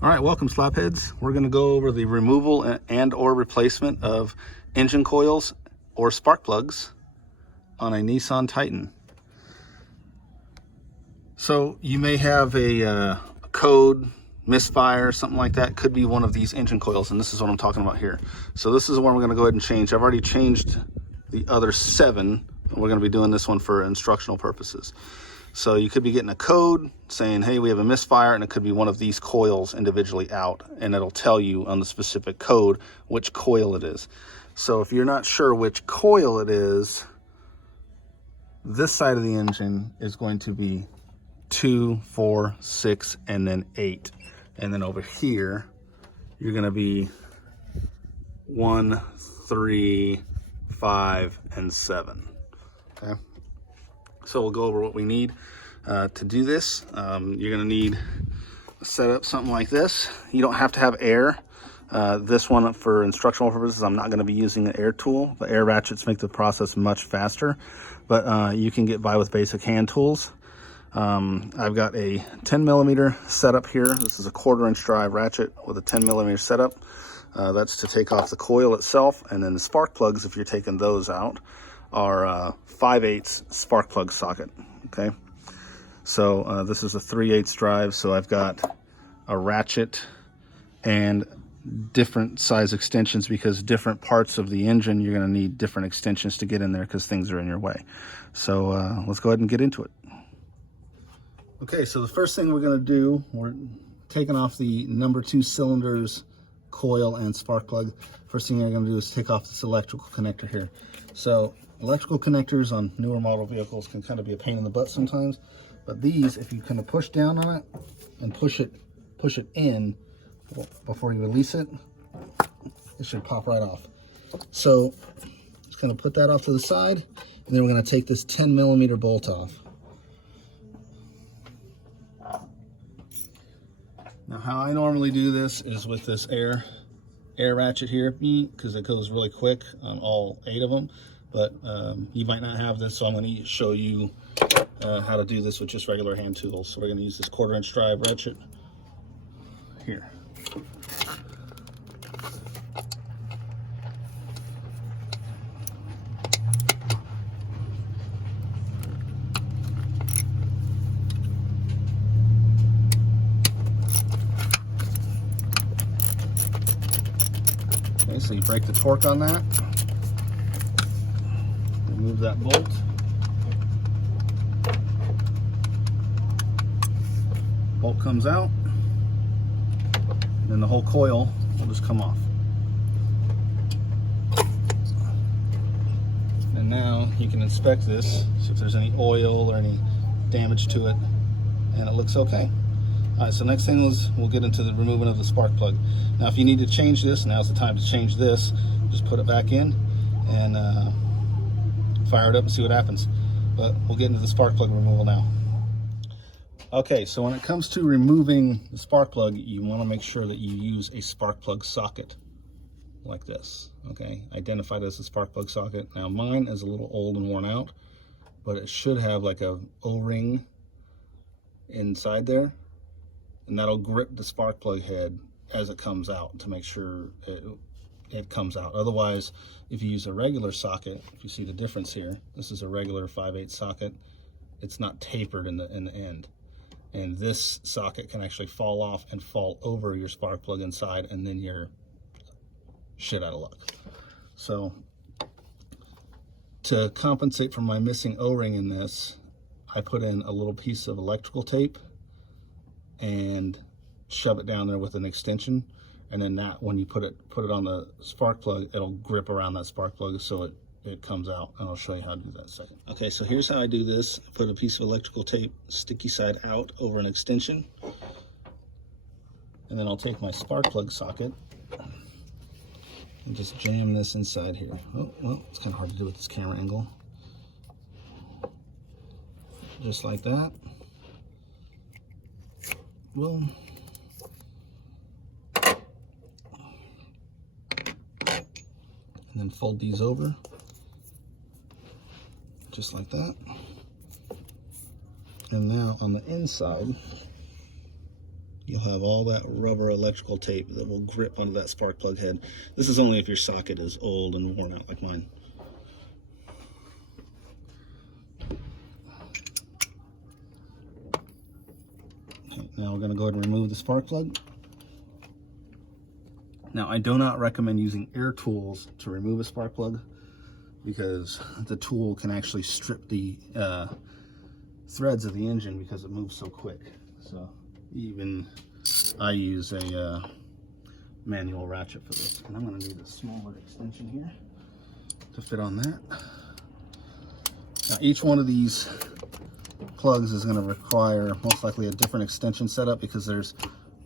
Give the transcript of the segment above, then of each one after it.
All right, welcome slapheads. We're going to go over the removal and or replacement of engine coils or spark plugs on a Nissan Titan. So you may have a code, misfire, something like that. Could be one of these engine coils, and this is what I'm talking about here. So this is the one we're going to go ahead and change. I've already changed the other 7. We're going to be doing this one for instructional purposes. So you could be getting a code saying, hey, we have a misfire, and it could be one of these coils individually out, and it'll tell you on the specific code which coil it is. So if you're not sure which coil it is, this side of the engine is going to be 2, 4, 6, and then 8. And then over here, you're going to be 1, 3, 5, and 7. Okay. So we'll go over what we need to do this. You're going to need a setup something like this. You don't have to have air. This one, for instructional purposes, I'm not going to be using an air tool. The air ratchets make the process much faster, but you can get by with basic hand tools. I've got a 10mm setup here. This is a 1/4" drive ratchet with a 10mm setup. That's to take off the coil itself, and then the spark plugs, if you're taking those out, are 5/8 spark plug socket. Okay, so this is a 3/8 drive, so I've got a ratchet and different size extensions, because different parts of the engine you're going to need different extensions to get in there because things are in your way. So let's go ahead and get into it. Okay, so the first thing we're going to do, we're taking off the number 2 cylinders, coil, and spark plug. First thing you're going to do is take off this electrical connector here. So electrical connectors on newer model vehicles can kind of be a pain in the butt sometimes, but these, if you kind of push down on it and push it in before you release it, it should pop right off. So just going to put that off to the side, and then we're going to take this 10mm bolt off. Now, how I normally do this is with this air ratchet here, because it goes really quick on all 8 of them. But you might not have this, so I'm going to show you how to do this with just regular hand tools. So we're going to use this 1/4" drive ratchet here. Okay, so you break the torque on that. Remove that bolt. Bolt comes out, and then the whole coil will just come off. And now you can inspect this, see if there's any oil or any damage to it, and it looks okay. All right, so next thing is we'll get into the removing of the spark plug. Now, if you need to change this, now's the time to change this. Just put it back in and fire it up and see what happens. But we'll get into the spark plug removal now. Okay, so when it comes to removing the spark plug, you want to make sure that you use a spark plug socket like this. Okay, identified as a spark plug socket. Now, mine is a little old and worn out, but it should have like a O-ring inside there, and that'll grip the spark plug head as it comes out to make sure it comes out. Otherwise, if you use a regular socket, if you see the difference here, this is a regular 5/8 socket. It's not tapered in the end. And this socket can actually fall off and fall over your spark plug inside, and then you're shit out of luck. So to compensate for my missing O-ring in this, I put in a little piece of electrical tape and shove it down there with an extension, and then that, when you put it on the spark plug, it'll grip around that spark plug so it comes out, and I'll show you how to do that in a second. Okay, so here's how I do this. I put a piece of electrical tape, sticky side out, over an extension, and then I'll take my spark plug socket and just jam this inside here. Oh, well, it's kind of hard to do with this camera angle. Just like that. Well, and then fold these over just like that. And now on the inside, you'll have all that rubber electrical tape that will grip onto that spark plug head. This is only if your socket is old and worn out like mine. Okay, now we're going to go ahead and remove the spark plug. Now, I do not recommend using air tools to remove a spark plug because the tool can actually strip the threads of the engine because it moves so quick. So even I use a manual ratchet for this. And I'm going to need a smaller extension here to fit on that. Now, each one of these plugs is going to require most likely a different extension setup because there's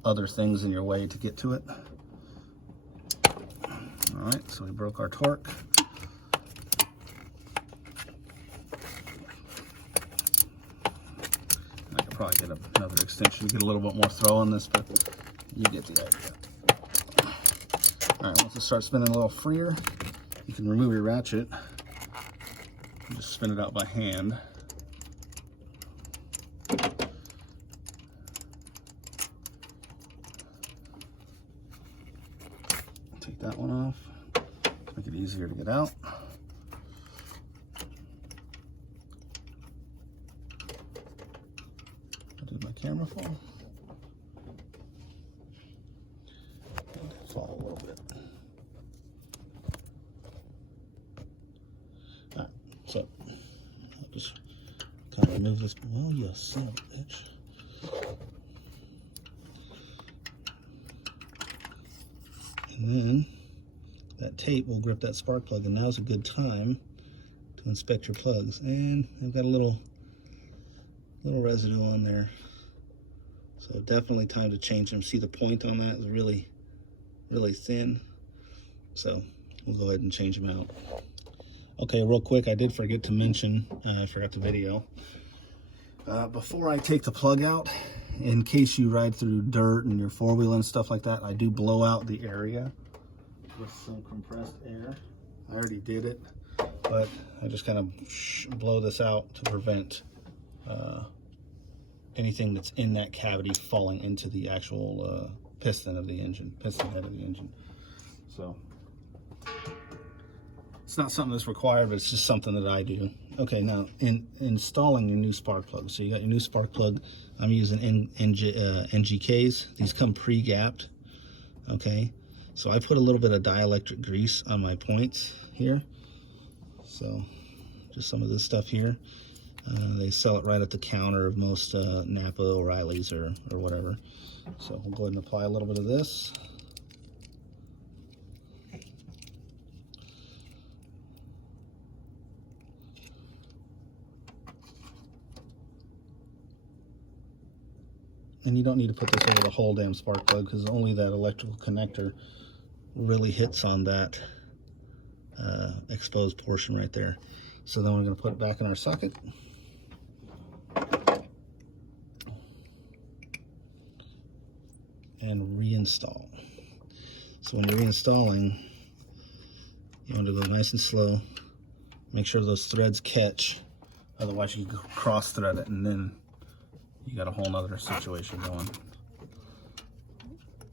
other things in your way to get to it. All right, so we broke our torque. I could probably get another extension to get a little bit more throw on this, but you get the idea. All right, once it starts spinning a little freer, you can remove your ratchet and just spin it out by hand. Take that one off, make it easier to get out. Did my camera fall? It did fall a little bit. All right, so I'll just kind of remove this. Well, you son of a bitch. And then that tape will grip that spark plug, and now's a good time to inspect your plugs. And I've got a little residue on there, so definitely time to change them. See the point on that is really thin, so we'll go ahead and change them out. Okay, real quick, I did forget to mention, I forgot the video. Before I take the plug out, in case you ride through dirt and your four-wheel and stuff like that, I do blow out the area with some compressed air. I already did it, but I just kind of blow this out to prevent anything that's in that cavity falling into the actual piston head of the engine. So it's not something that's required, but it's just something that I do. Okay, now in installing your new spark plug, so you got your new spark plug. I'm using NGKs. These come pre-gapped. Okay, so I put a little bit of dielectric grease on my points here. So just some of this stuff here. They sell it right at the counter of most Napa, O'Reilly's, or whatever. So we'll go ahead and apply a little bit of this. And you don't need to put this over the whole damn spark plug because only that electrical connector really hits on that exposed portion right there. So then we're going to put it back in our socket. And reinstall. So when you're reinstalling, you want to go nice and slow. Make sure those threads catch, otherwise you can cross thread it and then you got a whole nother situation going.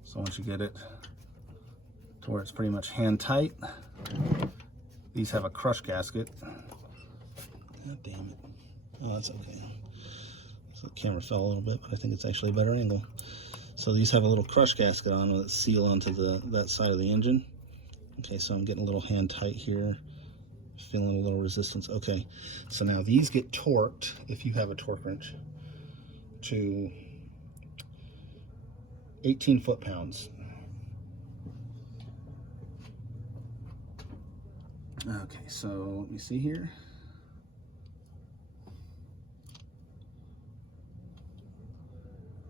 So once you get it to where it's pretty much hand tight, these have a crush gasket. God damn it. Oh, that's okay. So the camera fell a little bit, but I think it's actually a better angle. So these have a little crush gasket on with it seal onto that side of the engine. Okay, so I'm getting a little hand tight here, feeling a little resistance. Okay, so now these get torqued, if you have a torque wrench, to 18 foot-pounds. Okay, so let me see here.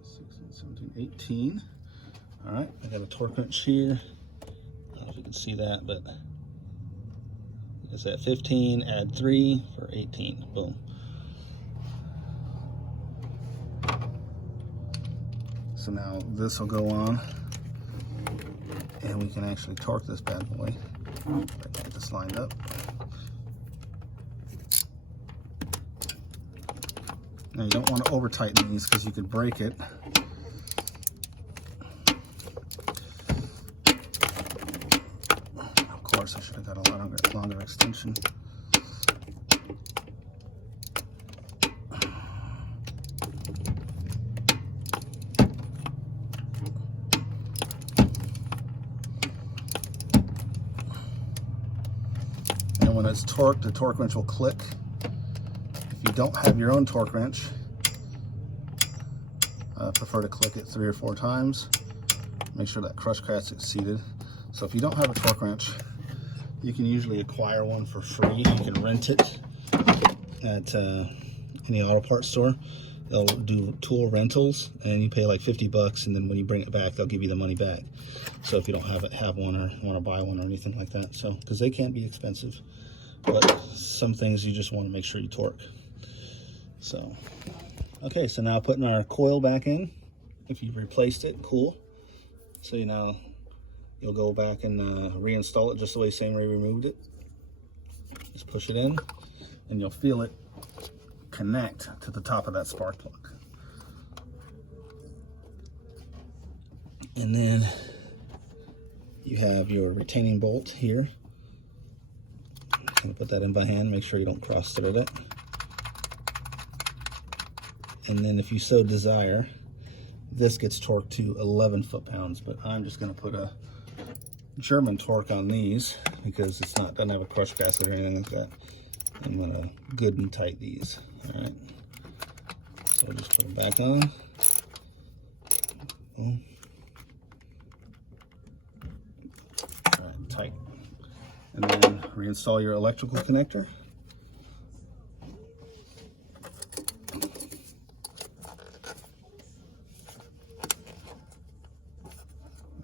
16, 17, 18. All right, I got a torque wrench here. I don't know if you can see that, but it's at 15, add 3 for 18. Boom. So now this will go on, and we can actually torque this bad boy. Get this lined up. Now you don't want to over tighten these because you could break it. longer extension. And when it's torqued, the torque wrench will click. If you don't have your own torque wrench, I prefer to click it 3 or 4 times. Make sure that crush cast is seated. So if you don't have a torque wrench, you can usually acquire one for free. You can rent it at any auto parts store. They'll do tool rentals, and you pay like 50 bucks, and then when you bring it back, they'll give you the money back. So if you don't have one or want to buy one or anything like that, so because they can be expensive, but some things you just want to make sure you torque. So okay, so now putting our coil back in. If you've replaced it, cool. So you'll go back and reinstall it just the same way you removed it. Just push it in, and you'll feel it connect to the top of that spark plug. And then you have your retaining bolt here. I'm gonna put that in by hand, make sure you don't cross thread it. And then if you so desire, this gets torqued to 11 foot-pounds, but I'm just gonna put a German torque on these because doesn't have a crush gasket or anything like that. I'm gonna good and tight these. All right, so I'll just put them back on. Boom. All right, tight. And then reinstall your electrical connector.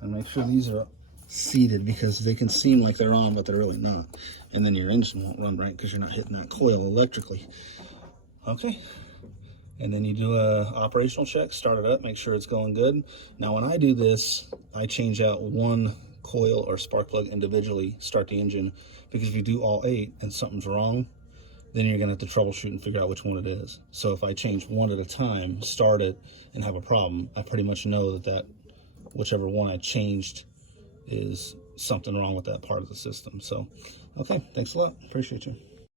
And make sure these are seated, because they can seem like they're on, but they're really not. And then your engine won't run right because you're not hitting that coil electrically. Okay. And then you do a operational check, start it up, make sure it's going good. Now when I do this, I change out one coil or spark plug individually, start the engine, because if you do all 8 and something's wrong, then you're gonna have to troubleshoot and figure out which one it is. So if I change one at a time, start it, and have a problem, I pretty much know that whichever one I changed is something wrong with that part of the system. So, okay, thanks a lot. Appreciate you.